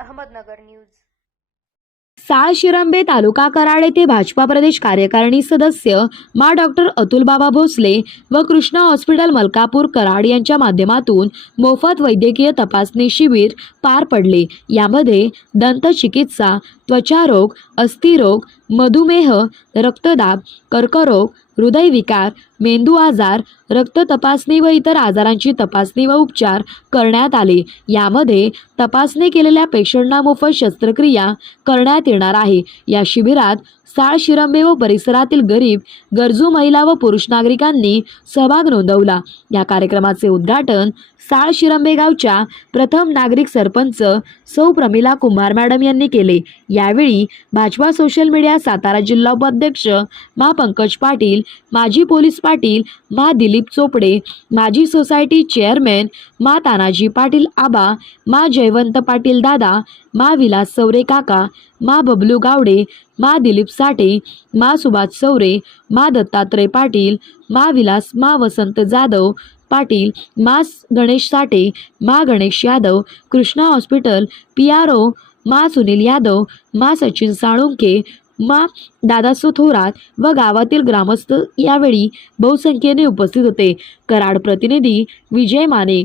Ahmednagar news. साळशिरंबे तालुका कराड येथे भाजपा प्रदेश कार्यकारिणी सदस्य मा डॉक्टर अतुलबाबा भोसले व कृष्णा हॉस्पिटल मलकापूर कराड यांच्या माध्यमातून मोफत वैद्यकीय तपासणी शिबिर पार पडले। यामध्ये दंतचिकित्सा, त्वचारोग, अस्थिरोग, मधुमेह, रक्तदाब, कर्करोग, हृदयविकार, मेंदू आजार, रक्त तपासणी व इतर आजारांची तपासणी व उपचार करण्यात आले। यामध्ये तपासणी केलेल्या पेशंटना मोफत शस्त्रक्रिया करण्यात येणार आहे। या शिबिरात साळशिरंबे व परिसरातील गरीब, गरजू महिला व पुरुष नागरिकांनी सहभाग नोंदवला। या कार्यक्रमाचे उद्घाटन साळशिरंबे गावच्या प्रथम नागरिक सरपंच सौ प्रमिला कुंभार मॅडम यांनी केले। यावेळी भाजपा सोशल मीडिया सातारा जिल्हा उपाध्यक्ष मा पंकज पाटील, माजी पोलीस पाटील मा दिलीप चोपडे, माजी सोसायटी चेअरमॅन मा तानाजी पाटील आबा, मा जयवंत पाटील दादा, मा विलास सौरे काका, मा बबलू गावडे, मा दिलीप साठे, मा सुभाष सौरे, मा दत्तात्रय पाटील, मा विलास, मा वसंत जाधव पाटील, मा गणेश साठे, मा गणेश यादव, कृष्णा हॉस्पिटल PRO मा सुनील यादव, मा सचिन साळुंके, मा दादासो थोरात व गावातील ग्रामस्थ यावेळी बहुसंख्येने उपस्थित होते। कराड प्रतिनिधी विजय माने,